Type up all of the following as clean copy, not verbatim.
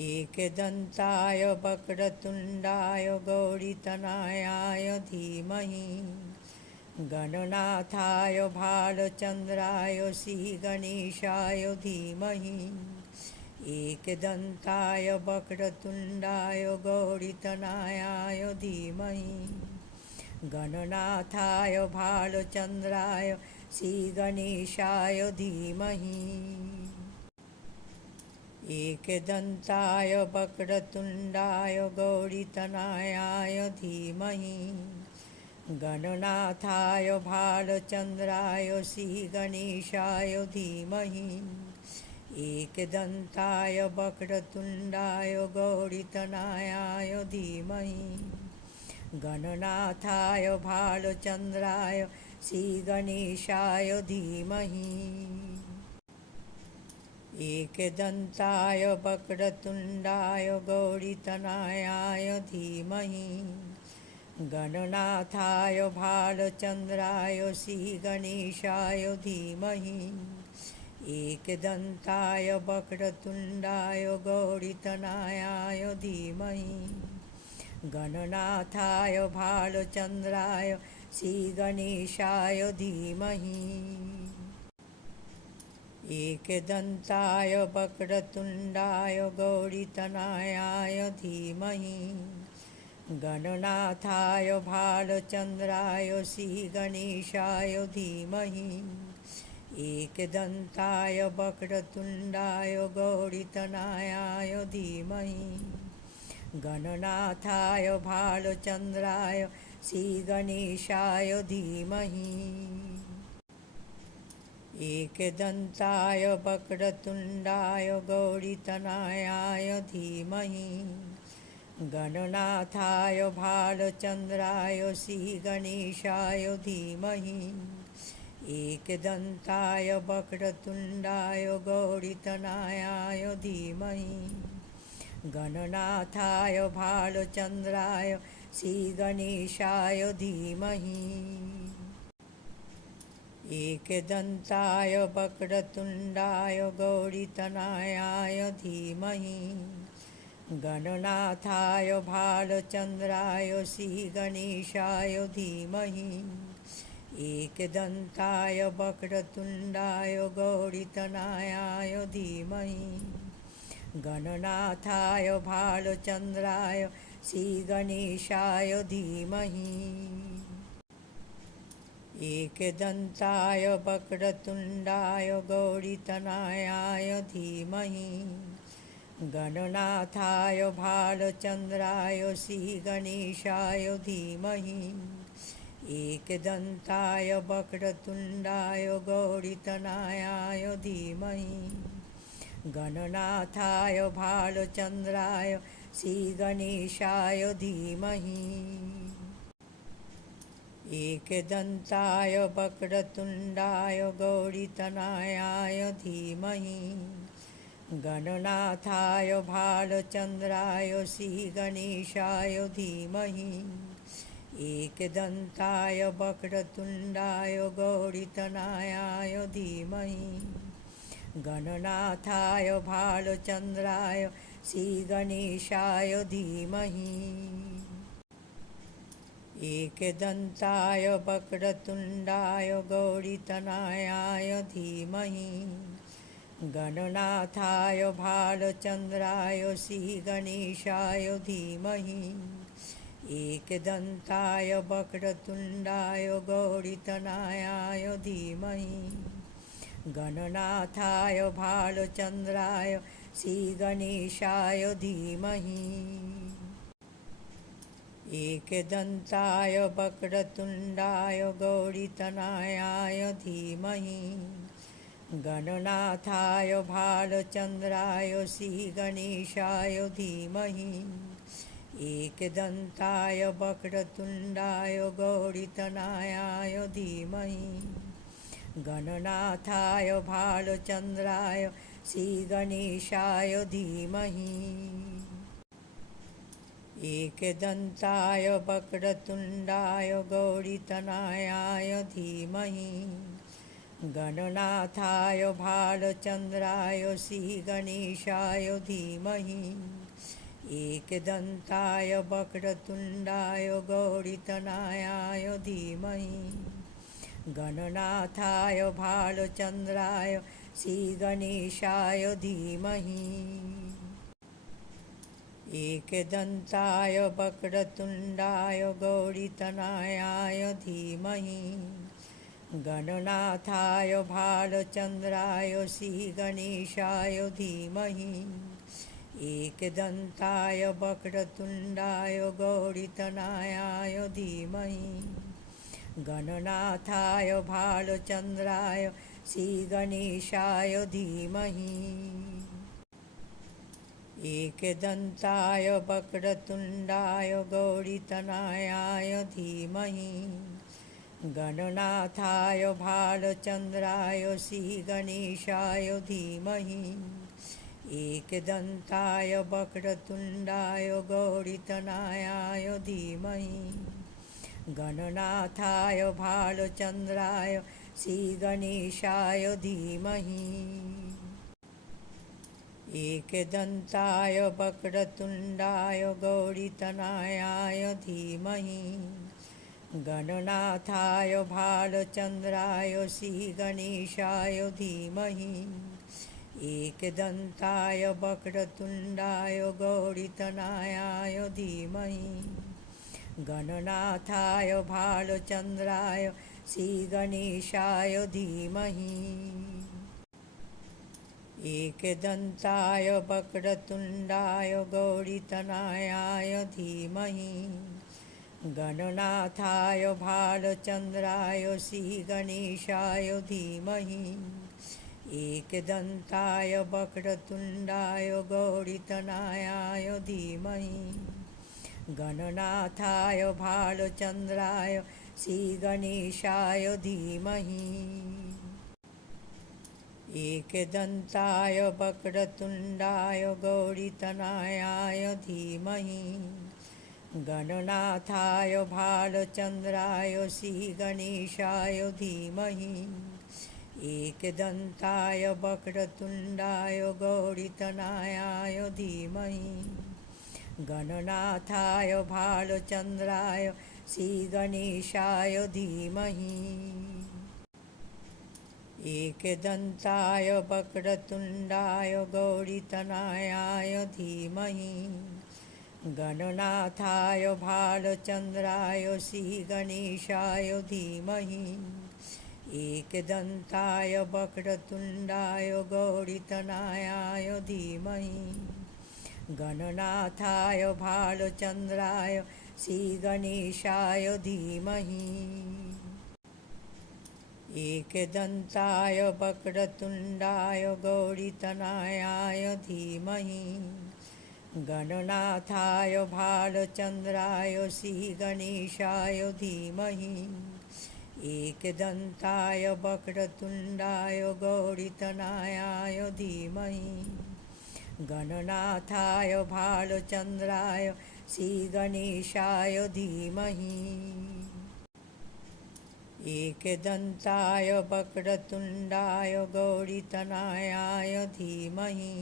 एकदन्ताय वक्रतुण्डाय गौरीतनयाय धीमहि गणनाथाय भालचन्द्राय श्रीगणेशाय धीमहि एकदन्ताय वक्रतुण्डाय गौरीतनयाय धीमहि गणनाथाय भालचन्द्राय श्रीगणेशाय धीमहि एकदन्ताय वक्रतुण्डाय गौरीतनयाय धीमहि गणनाथाय भालचन्द्राय श्रीगणेशाय धीमहि एकदन्ताय वक्रतुण्डाय गौरीतनयाय धीमहि गणनाथाय भालचन्द्राय श्रीगणेशाय धीमहि एकदन्ताय वक्रतुण्डाय गौरीतनयाय धीमहि गणनाथाय भालचन्द्राय श्रीगणेशाय धीमहि एकदन्ताय वक्रतुण्डाय गौरीतनयाय धीमहि गणनाथाय भालचन्द्राय श्रीगणेशाय धीमहि एकदन्ताय वक्रतुण्डाय गौरीतनयाय धीमहि गणनाथाय भालचन्द्राय श्रीगणेशाय धीमहि एकदन्ताय वक्रतुण्डाय गौरीतनयाय धीमहि गणनाथाय भालचन्द्राय श्रीगणेशाय धीमहि एकदन्ताय वक्रतुण्डाय गौरीतनयाय धीमहि गणनाथाय भालचन्द्राय श्रीगणेशाय धीमहि एकदन्ताय वक्रतुण्डाय गौरीतनयाय धीमहि गणनाथाय भालचन्द्राय श्रीगणेशाय धीमहि एकदन्ताय वक्रतुण्डाय गौरीतनयाय धीमहि गणनाथाय भालचन्द्राय श्रीगणेशाय धीमहि एकदन्ताय वक्रतुण्डाय गौरीतनयाय धीमहि गणनाथाय भालचन्द्राय श्रीगणेशाय धीमहि एकदन्ताय वक्रतुण्डाय गौरीतनयाय धीमहि गणनाथाय भालचन्द्राय श्रीगणेशाय धीमहि एकदन्ताय वक्रतुण्डाय गौरीतनयाय धीमहि गणनाथाय भालचन्द्राय श्रीगणेशाय धीमहि एकदन्ताय वक्रतुण्डाय गौरीतनयाय धीमहि गणनाथाय भालचन्द्राय श्रीगणेशाय धीमहि एकदन्ताय वक्रतुण्डाय गौरीतनयाय धीमहि गणनाथाय भालचन्द्राय श्रीगणेशाय धीमहि एकदन्ताय वक्रतुण्डाय गौरीतनयाय धीमहि गणनाथाय भालचन्द्राय श्रीगणेशाय धीमहि एकदन्ताय वक्रतुण्डाय गौरीतनयाय धीमहि गणनाथाय भालचन्द्राय श्रीगणेशाय धीमहि एकदन्ताय वक्रतुण्डाय गौरीतनयाय धीमहि गणनाथाय भालचन्द्राय श्रीगणेशाय धीमहि एकदन्ताय वक्रतुण्डाय गौरीतनयाय धीमहि गणनाथाय भालचन्द्राय श्रीगणेशाय धीमहि एकदन्ताय वक्रतुण्डाय गौरीतनयाय धीमहि गणनाथाय भालचन्द्राय श्रीगणेशाय धीमहि एकदन्ताय वक्रतुण्डाय गौरीतनयाय धीमहि गणनाथाय भालचन्द्राय श्रीगणेशाय धीमहि एकदन्ताय वक्रतुण्डाय गौरीतनयाय धीमहि गणनाथाय भालचन्द्राय श्रीगणेशाय धीमहि एकदन्ताय वक्रतुण्डाय गौरीतनयाय धीमहि गणनाथाय भालचन्द्राय श्रीगणेशाय धीमहि एकदन्ताय वक्रतुण्डाय गौरीतनयाय धीमहि गणनाथाय भालचन्द्राय श्रीगणेशाय धीमहि एकदन्ताय वक्रतुण्डाय गौरीतनयाय धीमहि गणनाथाय भालचन्द्राय श्रीगणेशाय धीमहि एकदन्ताय वक्रतुण्डाय गौरीतनयाय धीमहि गणनाथाय भालचन्द्राय श्रीगणेशाय धीमहि एकदन्ताय वक्रतुण्डाय गौरीतनयाय धीमहि गणनाथाय भालचन्द्राय श्रीगणेशाय धीमहि एकदन्ताय वक्रतुण्डाय गौरीतनयाय धीमहि गणनाथाय भालचन्द्राय श्रीगणेशाय धीमहि एकदन्ताय वक्रतुण्डाय गौरीतनयाय धीमहि गणनाथाय भालचन्द्राय श्रीगणेशाय धीमहि एकदन्ताय वक्रतुण्डाय गौरीतनयाय धीमहि गणनाथाय भालचन्द्राय श्रीगणेशाय धीमहि एकदन्ताय वक्रतुण्डाय गौरीतनयाय धीमहि गणनाथाय भालचन्द्राय श्रीगणेशाय धीमहि एकदन्ताय वक्रतुण्डाय गौरीतनयाय धीमहि गणनाथाय भालचन्द्राय श्रीगणेशाय धीमहि एकदन्ताय वक्रतुण्डाय गौरीतनयाय धीमहि गणनाथाय भालचन्द्राय श्रीगणेशाय धीमहि एकदन्ताय वक्रतुण्डाय गौरीतनयाय धीमहि गणनाथाय भालचन्द्राय श्रीगणेशाय धीमहि एकदन्ताय वक्रतुण्डाय गौरीतनयाय धीमहि गणनाथाय भालचन्द्राय श्रीगणेशाय धीमहि एकदन्ताय वक्रतुण्डाय गौरीतनयाय धीमहि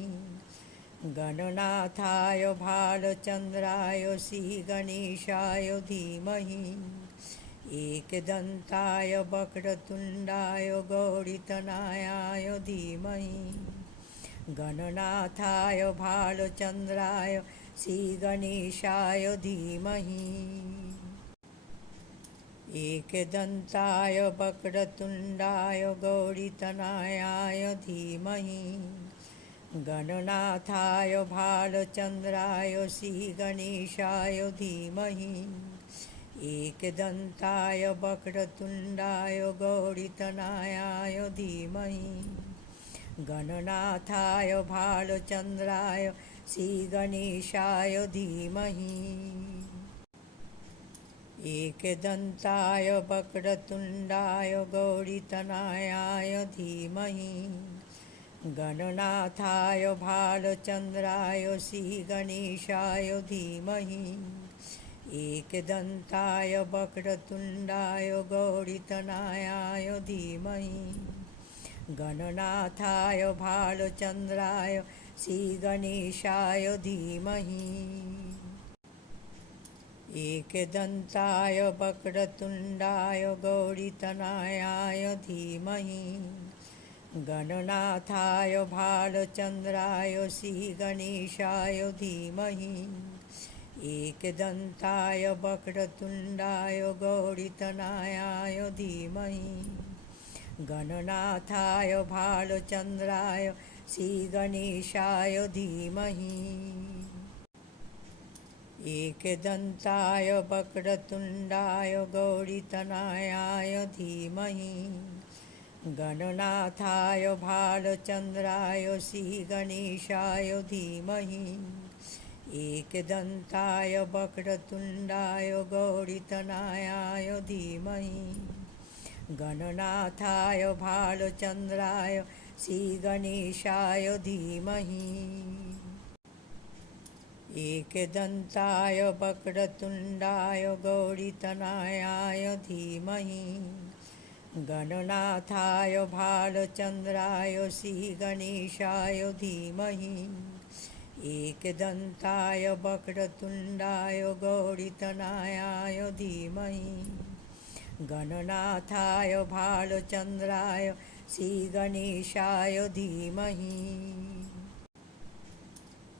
गणनाथाय भालचन्द्राय श्रीगणेशाय धीमहि एकदन्ताय वक्रतुण्डाय गौरीतनयाय धीमहि गणनाथाय भालचन्द्राय श्रीगणेशाय धीमहि एकदन्ताय वक्रतुण्डाय गौरीतनयाय धीमहि गणनाथाय भालचन्द्राय श्रीगणेशाय धीमहि एकदन्ताय वक्रतुण्डाय गौरीतनयाय धीमहि गणनाथाय भालचन्द्राय श्रीगणेशाय धीमहि एकदन्ताय वक्रतुण्डाय गौरीतनयाय धीमहि गणनाथाय भालचन्द्राय श्रीगणेशाय धीमहि एकदन्ताय वक्रतुण्डाय गौरीतनयाय धीमहि गणनाथाय भालचन्द्राय श्रीगणेशाय धीमहि एकदन्ताय वक्रतुण्डाय गौरीतनयाय धीमहि गणनाथाय भालचन्द्राय श्रीगणेशाय धीमहि एकदन्ताय वक्रतुण्डाय गौरीतनयाय धीमहि गणनाथाय भालचन्द्राय श्रीगणेशाय धीमहि एकदन्ताय वक्रतुण्डाय गौरीतनयाय धीमहि गणनाथाय भालचन्द्राय श्रीगणेशाय धीमहि एकदन्ताय वक्रतुण्डाय गौरीतनयाय धीमहि गणनाथाय भालचन्द्राय श्रीगणेशाय धीमहि एकदन्ताय वक्रतुण्डाय गौरीतनयाय धीमहि गणनाथाय भालचन्द्राय श्रीगणेशाय धीमहि एकदन्ताय वक्रतुण्डाय गौरीतनयाय धीमहि गणनाथाय भालचन्द्राय श्रीगणेशाय धीमहि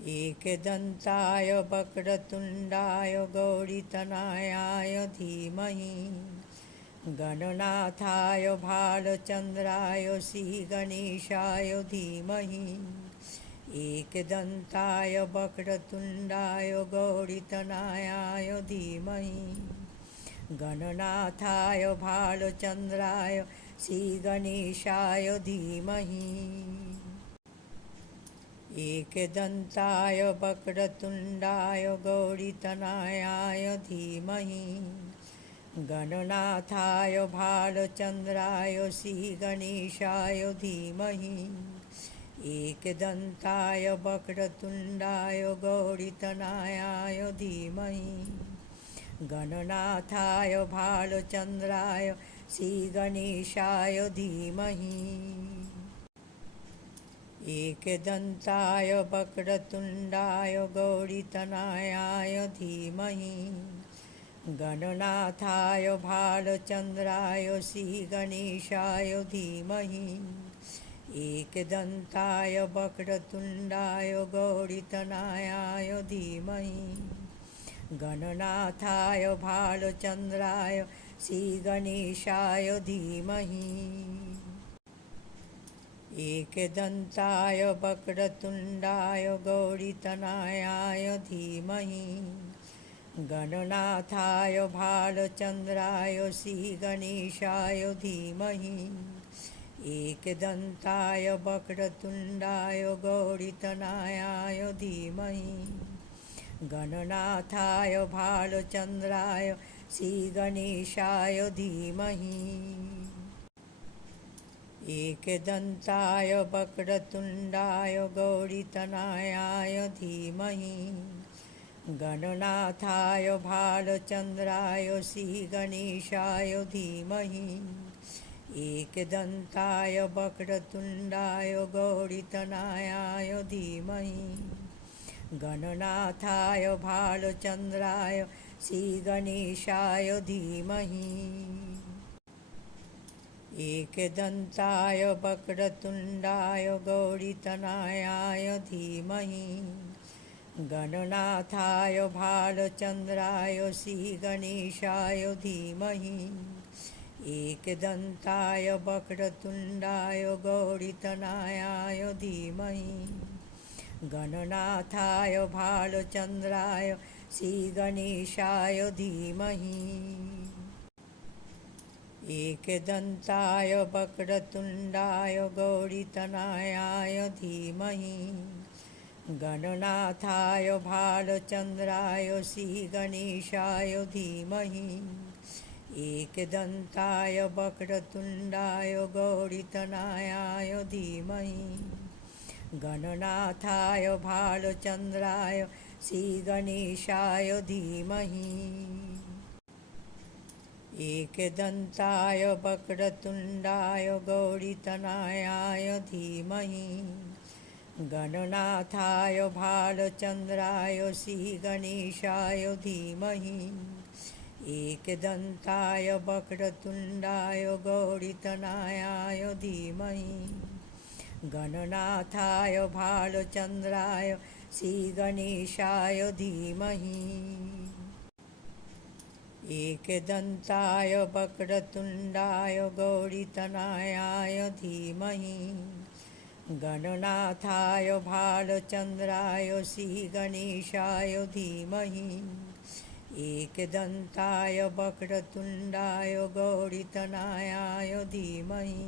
एकदन्ताय वक्रतुण्डाय गौरीतनयाय धीमहि गणनाथाय भालचन्द्राय श्रीगणेशाय धीमहि एकदन्ताय वक्रतुण्डाय गौरीतनयाय धीमहि गणनाथाय भालचन्द्राय श्रीगणेशाय धीमहि एकदन्ताय वक्रतुण्डाय गौरीतनयाय धीमहि गणनाथाय भालचन्द्राय श्रीगणेशाय धीमहि एकदन्ताय वक्रतुण्डाय गौरीतनयाय धीमहि गणनाथाय भालचन्द्राय श्रीगणेशाय धीमहि एकदन्ताय वक्रतुण्डाय गौरीतनयाय धीमहि गणनाथाय भालचन्द्राय श्रीगणेशाय धीमहि एकदन्ताय वक्रतुण्डाय गौरीतनयाय धीमहि गणनाथाय भालचन्द्राय श्रीगणेशाय धीमहि एकदन्ताय वक्रतुण्डाय गौरीतनयाय धीमहि गणनाथाय भालचन्द्राय श्रीगणेशाय धीमहि एकदन्ताय वक्रतुण्डाय गौरीतनयाय धीमहि गणनाथाय भालचन्द्राय श्रीगणेशाय धीमहि एकदन्ताय वक्रतुण्डाय गौरीतनयाय धीमहि गणनाथाय भालचन्द्राय श्रीगणेशाय धीमहि एकदन्ताय वक्रतुण्डाय गौरीतनयाय धीमहि गणनाथाय भालचन्द्राय श्रीगणेशाय धीमहि एकदन्ताय वक्रतुण्डाय गौरीतनयाय धीमहि गणनाथाय भालचन्द्राय श्रीगणेशाय धीमहि एकदन्ताय वक्रतुण्डाय गौरीतनयाय धीमहि गणनाथाय भालचन्द्राय श्रीगणेशाय धीमहि एकदन्ताय वक्रतुण्डाय गौरीतनयाय धीमहि गणनाथाय भालचन्द्राय श्रीगणेशाय धीमहि एकदन्ताय वक्रतुण्डाय गौरीतनयाय धीमहि गणनाथाय भालचन्द्राय श्रीगणेशाय धीमहि एकदन्ताय वक्रतुण्डाय गौरीतनयाय धीमहि गणनाथाय भालचन्द्राय श्रीगणेशाय धीमहि एकदन्ताय वक्रतुण्डाय गौरीतनयाय धीमहि गणनाथाय भालचन्द्राय श्रीगणेशाय धीमहि एकदन्ताय वक्रतुण्डाय गौरीतनयाय धीमहि गणनाथाय भालचन्द्राय श्रीगणेशाय धीमहि एकदन्ताय वक्रतुण्डाय गौरीतनयाय धीमहि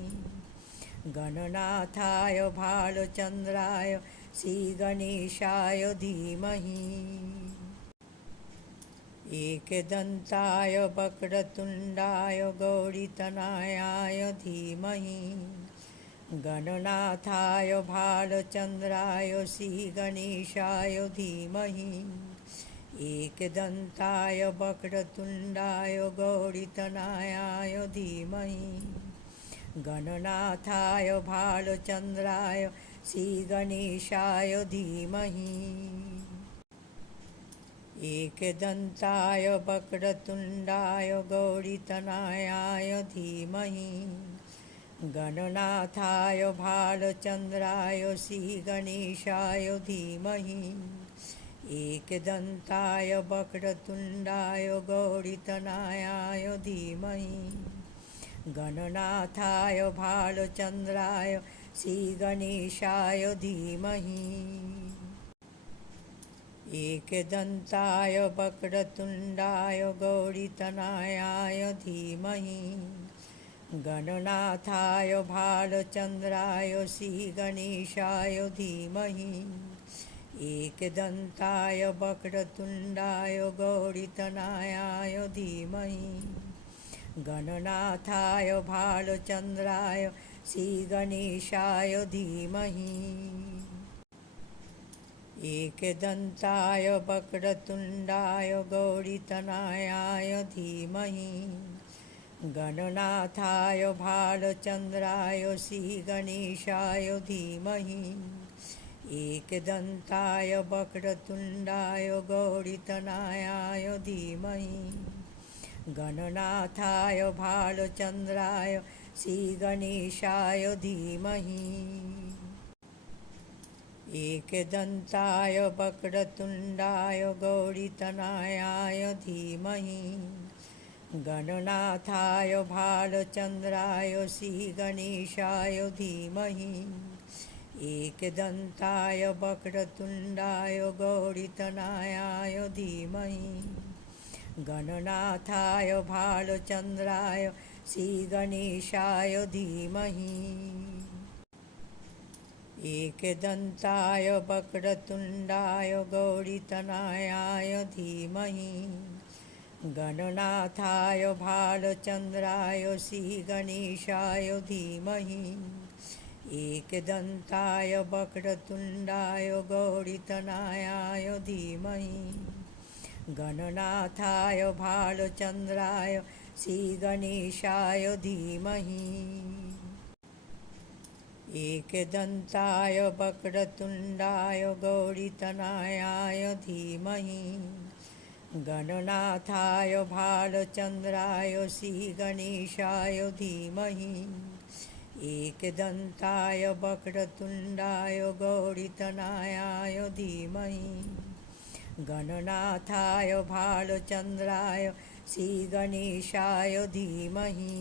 गणनाथाय भालचन्द्राय श्रीगणेशाय धीमहि एकदन्ताय वक्रतुण्डाय गौरीतनयाय धीमहि गणनाथाय भालचन्द्राय श्रीगणेशाय धीमहि एकदन्ताय वक्रतुण्डाय गौरीतनयाय धीमहि गणनाथाय भालचन्द्राय श्रीगणेशाय धीमहि एकदन्ताय वक्रतुण्डाय गौरीतनयाय धीमहि गणनाथाय भालचन्द्राय श्रीगणेशाय धीमहि एकदन्ताय वक्रतुण्डाय गौरीतनयाय धीमहि गणनाथाय भालचन्द्राय श्रीगणेशाय धीमहि एकदन्ताय वक्रतुण्डाय गौरीतनयाय धीमहि गणनाथाय भालचन्द्राय श्रीगणेशाय धीमहि एकदन्ताय वक्रतुण्डाय गौरीतनयाय धीमहि गणनाथाय भालचन्द्राय श्रीगणेशाय धीमहि एकदन्ताय वक्रतुण्डाय गौरीतनयाय धीमहि गणनाथाय भालचन्द्राय श्रीगणेशाय धीमहि एकदन्ताय वक्रतुण्डाय गौरीतनयाय धीमहि गणनाथाय भालचन्द्राय श्रीगणेशाय धीमहि एकदन्ताय वक्रतुण्डाय गौरीतनयाय धीमहि गणनाथाय भालचन्द्राय श्रीगणेशाय धीमहि एकदन्ताय वक्रतुण्डाय गौरीतनयाय धीमहि गणनाथाय भालचन्द्राय श्रीगणेशाय धीमहि एकदन्ताय वक्रतुण्डाय गौरीतनयाय धीमहि गणनाथाय भालचन्द्राय श्रीगणेशाय धीमहि एकदन्ताय वक्रतुण्डाय गौरीतनयाय धीमहि गणनाथाय भालचन्द्राय श्रीगणेशाय धीमहि एकदन्ताय वक्रतुण्डाय गौरीतनयाय धीमहि गणनाथाय भालचन्द्राय श्रीगणेशाय धीमहि एकदन्ताय वक्रतुण्डाय गौरीतनयाय धीमहि गणनाथाय भालचन्द्राय श्रीगणेशाय धीमहि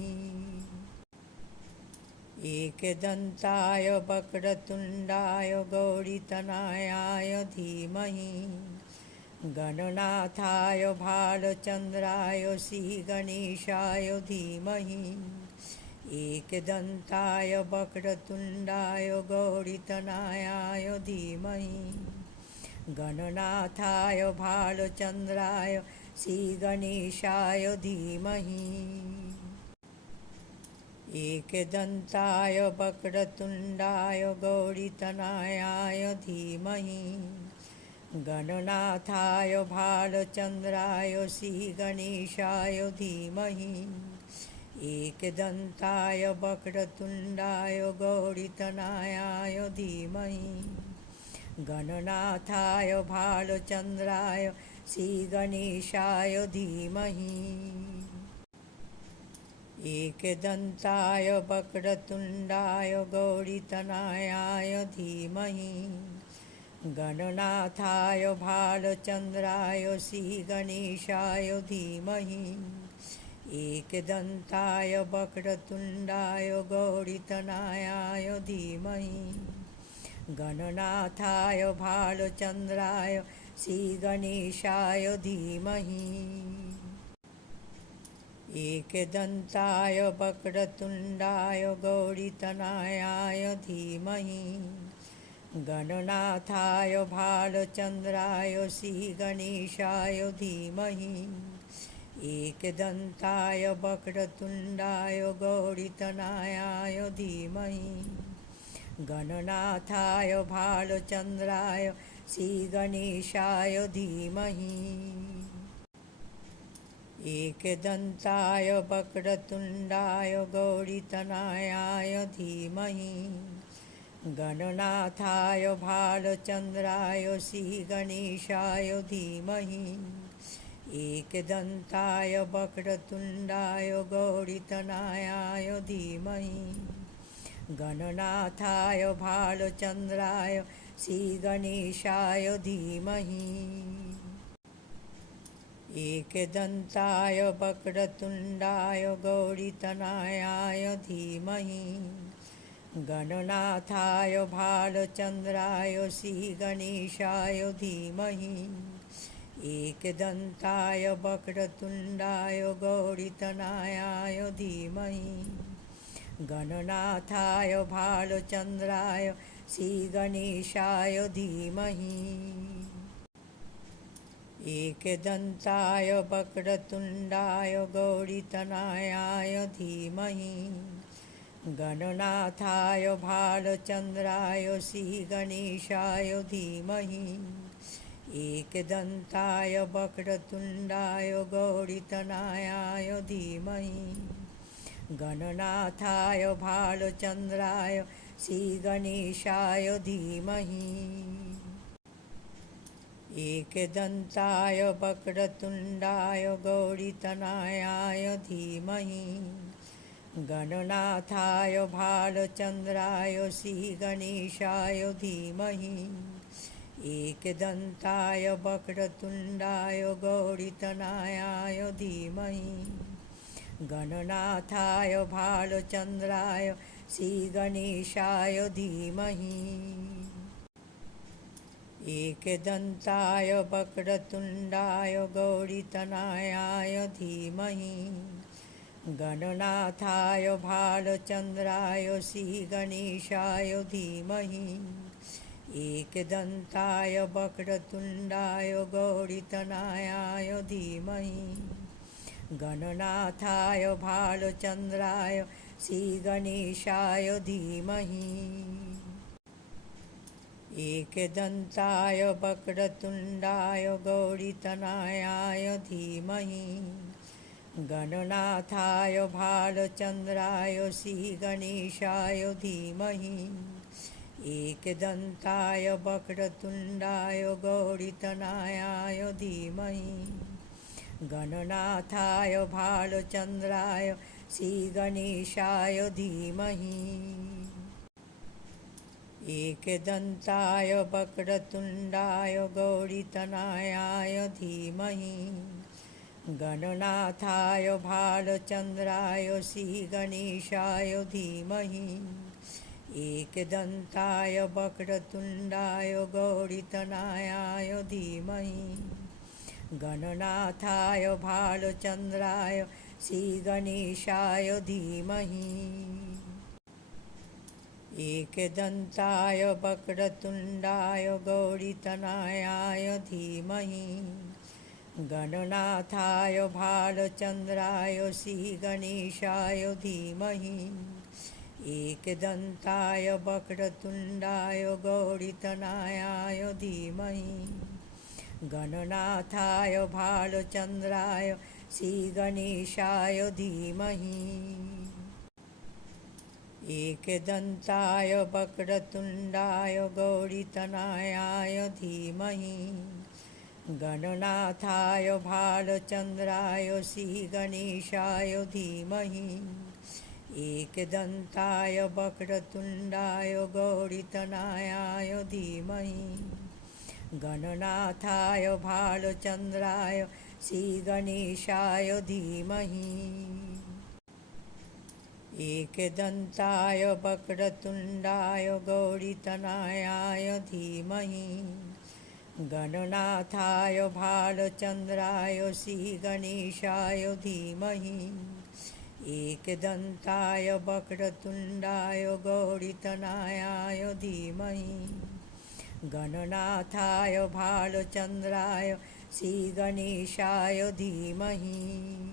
एकदन्ताय वक्रतुण्डाय गौरीतनयाय धीमहि गणनाथाय भालचन्द्राय श्रीगणेशाय धीमहि एकदन्ताय वक्रतुण्डाय गौरीतनयाय धीमहि गणनाथाय भालचन्द्राय श्रीगणेशाय धीमहि एकदन्ताय वक्रतुण्डाय गौरीतनयाय धीमहि गणनाथाय भालचन्द्राय श्रीगणेशाय धीमहि एकदन्ताय वक्रतुण्डाय गौरीतनयाय धीमहि गणनाथाय भालचन्द्राय श्रीगणेशाय धीमहि एकदन्ताय वक्रतुण्डाय गौरीतनयाय धीमहि गणनाथाय भालचन्द्राय श्रीगणेशाय धीमहि एकदन्ताय वक्रतुण्डाय गौरीतनयाय धीमहि गणनाथाय भालचन्द्राय श्रीगणेशाय धीमहि एकदन्ताय वक्रतुण्डाय गौरीतनयाय धीमहि गणनाथाय भालचन्द्राय श्रीगणेशाय धीमहि एकदन्ताय वक्रतुण्डाय गौरीतनयाय धीमहि गणनाथाय भालचन्द्राय श्रीगणेशाय धीमहि एकदन्ताय वक्रतुण्डाय गौरीतनयाय धीमहि गणनाथाय भालचन्द्राय श्रीगणेशाय धीमहि एकदन्ताय वक्रतुण्डाय गौरीतनयाय धीमहि गणनाथाय भालचन्द्राय श्रीगणेशाय धीमहि एकदन्ताय वक्रतुण्डाय गौरीतनयाय धीमहि गणनाथाय भालचन्द्राय श्रीगणेशाय धीमहि एकदन्ताय वक्रतुण्डाय गौरीतनयाय धीमहि गणनाथाय भालचन्द्राय श्रीगणेशाय धीमहि एकदन्ताय वक्रतुण्डाय गौरीतनयाय धीमहि गणनाथाय भालचन्द्राय श्रीगणेशाय धीमहि एकदन्ताय वक्रतुण्डाय गौरीतनयाय धीमहि गणनाथाय भालचन्द्राय श्रीगणेशाय धीमहि एकदन्ताय वक्रतुण्डाय गौरीतनयाय धीमहि गणनाथाय भालचन्द्राय श्रीगणेशाय धीमहि एकदन्ताय वक्रतुण्डाय गौरीतनयाय धीमहि गणनाथाय भालचन्द्राय श्रीगणेशाय धीमहि एकदन्ताय वक्रतुण्डाय गौरीतनयाय धीमहि गणनाथाय भालचन्द्राय श्रीगणेशाय धीमहि एकदन्ताय वक्रतुण्डाय गौरीतनयाय धीमहि गणनाथाय भालचन्द्राय श्रीगणेशाय धीमहि एकदन्ताय वक्रतुण्डाय गौरीतनयाय धीमहि गणनाथाय भालचन्द्राय श्रीगणेशाय धीमहि एकदन्ताय वक्रतुण्डाय गौरीतनयाय धीमहि गणनाथाय भालचन्द्राय श्रीगणेशाय धीमहि एकदन्ताय वक्रतुण्डाय गौरीतनयाय धीमहि गणनाथाय भालचन्द्राय श्रीगणेशाय धीमहि एकदन्ताय वक्रतुण्डाय गौरीतनयाय धीमहि गणनाथाय भालचन्द्राय श्रीगणेशाय धीमहि एकदन्ताय वक्रतुण्डाय गौरीतनयाय धीमहि गणनाथाय भालचन्द्राय श्रीगणेशाय धीमहि एकदन्ताय वक्रतुण्डाय गौरीतनयाय धीमहि गणनाथाय भालचन्द्राय श्रीगणेशाय धीमहि एकदन्ताय वक्रतुण्डाय गौरीतनयाय धीमहि गणनाथाय भालचन्द्राय श्रीगणेशाय धीमहि एकदन्ताय वक्रतुण्डाय गौरीतनयाय धीमहि गणनाथाय भालचन्द्राय श्रीगणेशाय धीमहि एकदन्ताय वक्रतुण्डाय गौरीतनयाय धीमहि गणनाथाय भालचन्द्राय श्रीगणेशाय धीमहि एकदन्ताय वक्रतुण्डाय गौरीतनयाय धीमहि गणनाथाय भालचन्द्राय श्रीगणेशाय धीमहि।